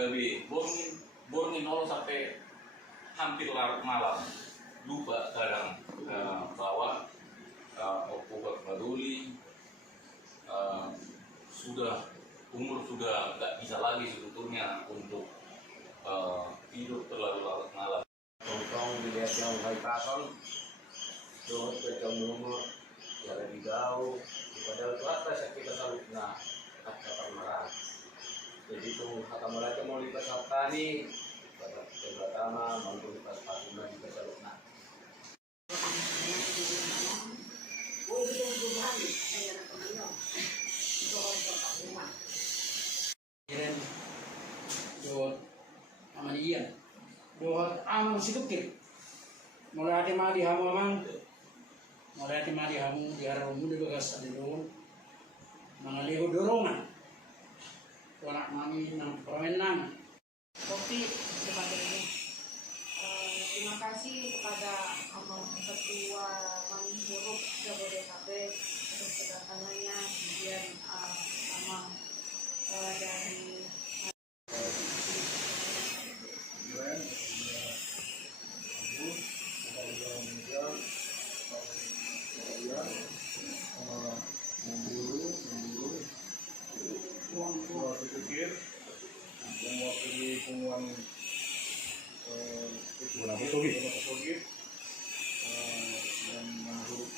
dari borngin 0 sampai hampir larut malam, lupa kadang bahwa obat peduli sudah umur sudah nggak bisa lagi sebetulnya untuk tidur terlalu larut malam. Tongtong dilihat yang baik pasang, doa kita umur jalan jauh, padahal itu apa sih kita selalu kata marah. Jadi itu kata mereka mau lipat tani, kata pertama mau lipat pasuna kita selalu Kirim doa aman iya doa aman sedikit mulai hati mati hamu amang mulai hati mati hamu di arah umum di bagas ada doon mengalihu dorongan anak mami nang permainan kopi kepada ini. Terima kasih kepada Ketua Mami Huruf Jabodetabek atas kedatangannya, kemudian Amang dari Pikir mewakili pengumuman Sogit dan menurut